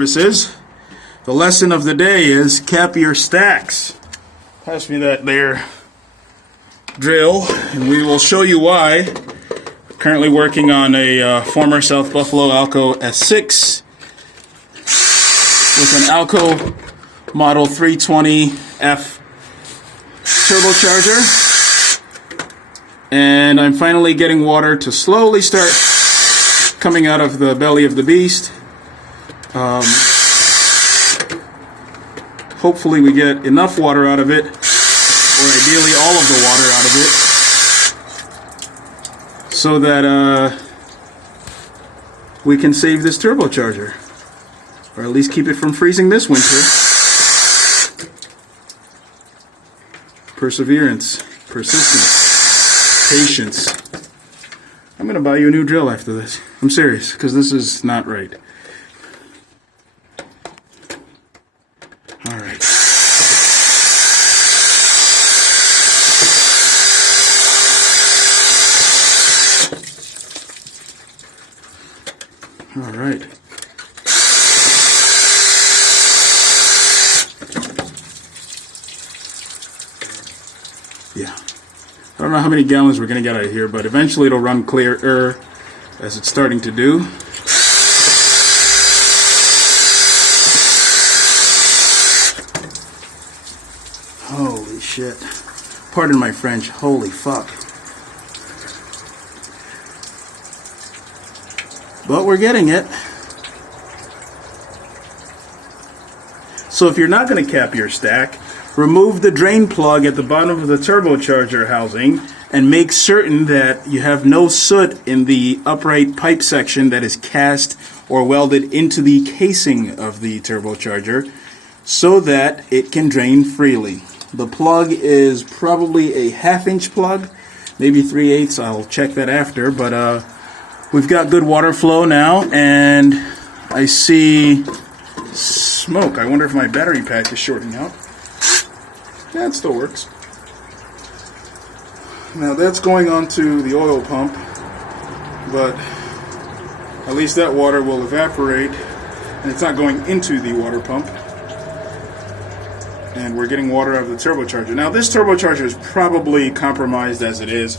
services. The lesson of the day is cap your stacks. Pass me that there drill and we will show you why. Currently working on a former South Buffalo ALCO S6 with an ALCO model 320F turbocharger, and I'm finally getting water to slowly start coming out of the belly of the beast. Hopefully we get enough water out of it, or ideally all of the water out of it, so that we can save this turbocharger, or at least keep it from freezing this winter. Perseverance, persistence, patience. I'm gonna buy you a new drill after this. I'm serious, because this is not right. Alright. Alright. Yeah. I don't know how many gallons we're going to get out of here, but eventually it'll run clearer as it's starting to do. Holy shit. Pardon my French. Holy fuck. But we're getting it. So if you're not going to cap your stack, remove the drain plug at the bottom of the turbocharger housing and make certain that you have no soot in the upright pipe section that is cast or welded into the casing of the turbocharger so that it can drain freely. The plug is probably a 1/2 inch plug, maybe 3/8. I'll check that after, but we've got good water flow now, and I see smoke. I wonder if my battery pack is shorting out. Yeah, it still works. Now that's going on to the oil pump, but at least that water will evaporate, and it's not going into the water pump. And we're getting water out of the turbocharger. Now this turbocharger is probably compromised as it is,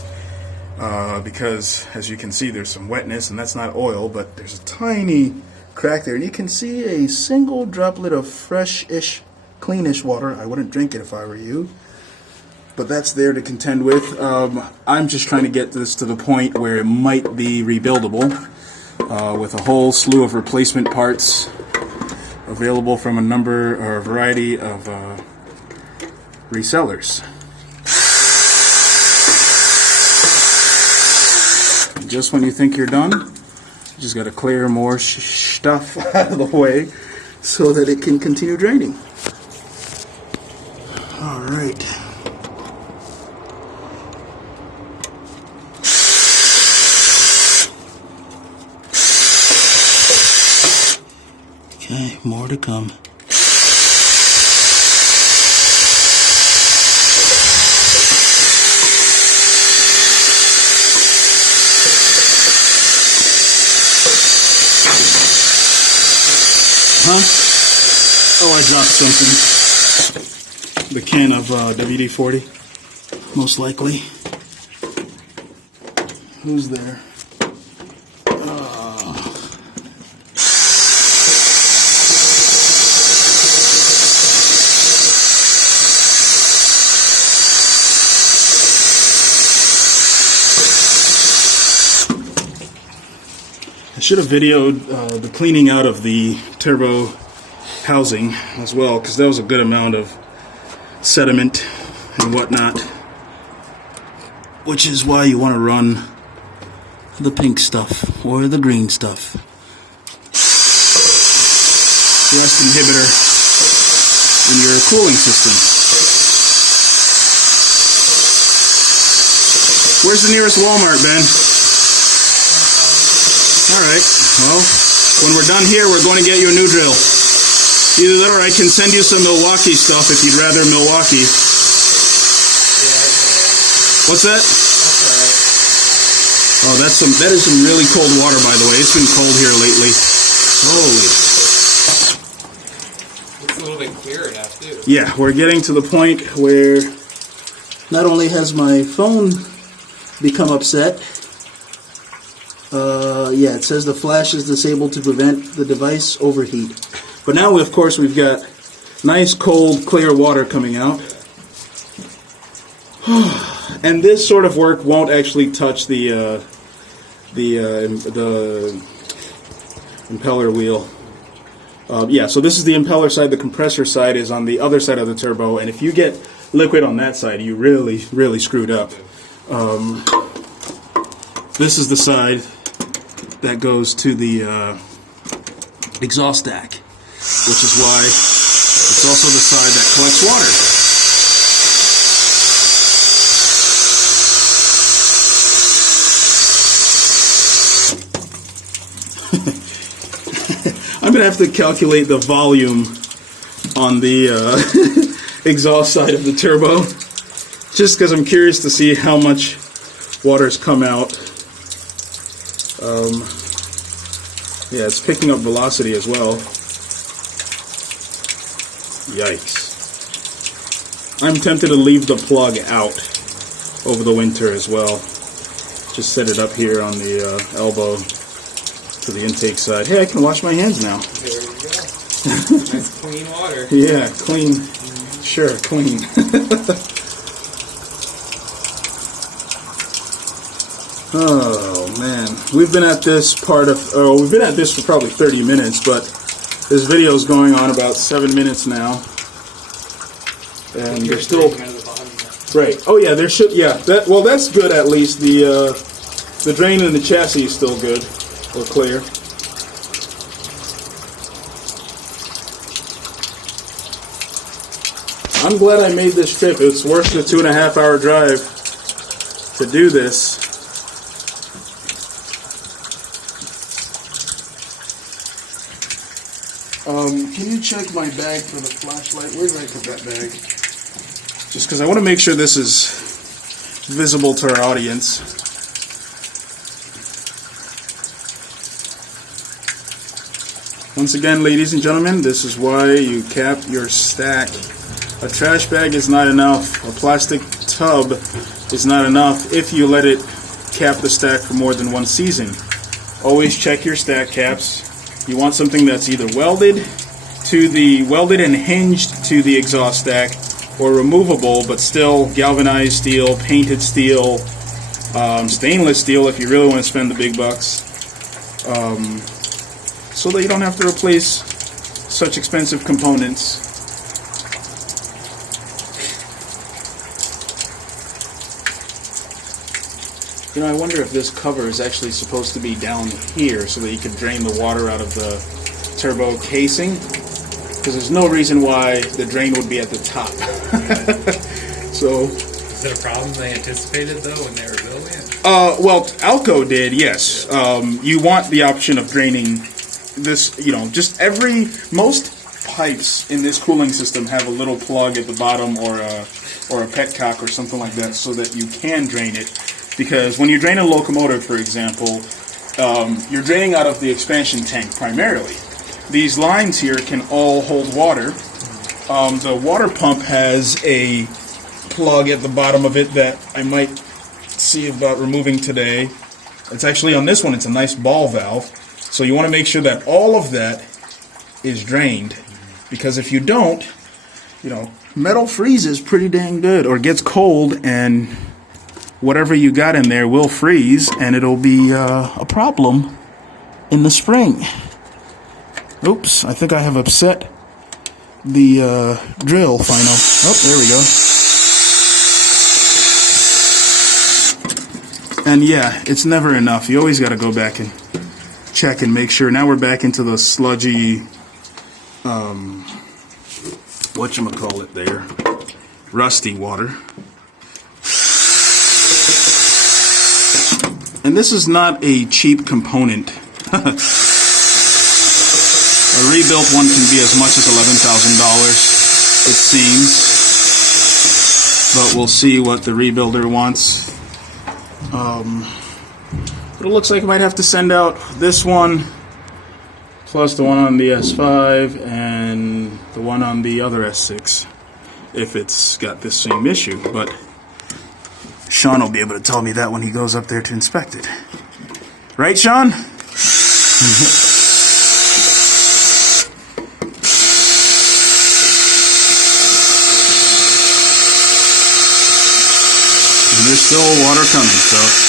because as you can see there's some wetness, and that's not oil, but there's a tiny crack there, and you can see a single droplet of fresh-ish, cleanish water. I wouldn't drink it if I were you, but that's there to contend with. I'm just trying to get this to the point where it might be rebuildable, with a whole slew of replacement parts available from a number or a variety of resellers. And just when you think you're done, you just got to clear more stuff out of the way so that it can continue draining. All right. Okay, more to come. Huh? Oh, I dropped something. The can of WD-40, most likely. Who's there? I should have videoed the cleaning out of the turbo housing as well, because that was a good amount of sediment and whatnot, which is why you want to run the pink stuff or the green stuff. Rust inhibitor in your cooling system. Where's the nearest Walmart, Ben? Alright, well, when we're done here, we're going to get you a new drill. Either that or I can send you some Milwaukee stuff if you'd rather Milwaukee. What's that? Oh, that is some really cold water, by the way. It's been cold here lately. Holy. It's a little bit clearer now, too. Yeah, we're getting to the point where not only has my phone become upset, yeah, it says the flash is disabled to prevent the device overheat. But now, of course, we've got nice, cold, clear water coming out. And this sort of work won't actually touch the impeller wheel. Yeah, so this is the impeller side. The compressor side is on the other side of the turbo. And if you get liquid on that side, you really, really screwed up. This is the side that goes to the exhaust stack, which is why it's also the side that collects water. I'm going to have to calculate the volume on the exhaust side of the turbo, just because I'm curious to see how much water's come out. Yeah, it's picking up velocity as well. Yikes. I'm tempted to leave the plug out over the winter as well. Just set it up here on the elbow to the intake side. Hey, I can wash my hands now. There you go. Nice clean water. Yeah, clean. Sure, clean. Oh man, we've been at this for probably 30 minutes, but this video is going on about 7 minutes now, and there's still right. Oh yeah, there should that's good at least. The drain in the chassis is still good or clear. I'm glad I made this trip. It's worth the 2.5-hour drive to do this. Can you check my bag for the flashlight? Where did I put that bag? Just because I want to make sure this is visible to our audience. Once again, ladies and gentlemen, this is why you cap your stack. A trash bag is not enough. A plastic tub is not enough if you let it cap the stack for more than one season. Always check your stack caps. You want something that's either welded and hinged to the exhaust stack, or removable but still galvanized steel, painted steel, stainless steel if you really want to spend the big bucks, so that you don't have to replace such expensive components. You know, I wonder if this cover is actually supposed to be down here so that you can drain the water out of the turbo casing, because there's no reason why the drain would be at the top. So, is that a problem they anticipated though when they were building it? Well, ALCO did, yes. You want the option of draining this, most pipes in this cooling system have a little plug at the bottom or a petcock or something like that so that you can drain it. Because when you drain a locomotive, for example, you're draining out of the expansion tank primarily. These lines here can all hold water. The water pump has a plug at the bottom of it that I might see about removing today. It's actually on this one, it's a nice ball valve. So you want to make sure that all of that is drained. Because if you don't, metal freezes pretty dang good, or gets cold, and whatever you got in there will freeze, and it'll be a problem in the spring. Oops, I think I have upset the drill final. Oh, there we go. And yeah, it's never enough. You always got to go back and check and make sure. Now we're back into the sludgy, whatchamacallit there, rusty water. And this is not a cheap component. A rebuilt one can be as much as $11,000, it seems. But we'll see what the rebuilder wants. But it looks like I might have to send out this one plus the one on the S5 and the one on the other S6, if it's got this same issue. But Sean will be able to tell me that when he goes up there to inspect it. Right, Sean? And there's still water coming, so.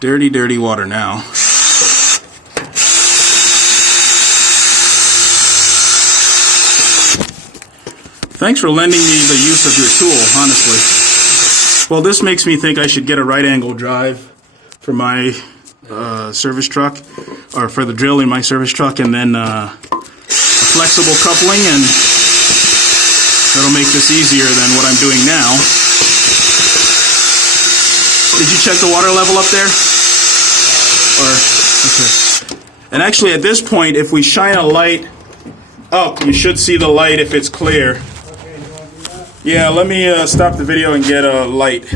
Dirty, dirty water now. Thanks for lending me the use of your tool, honestly. Well, this makes me think I should get a right angle drive for my service truck, or for the drill in my service truck, and then a flexible coupling, and that'll make this easier than what I'm doing now. Did you check the water level up there? Okay. And actually, at this point, if we shine a light up, you should see the light if it's clear. Yeah, let me stop the video and get a light.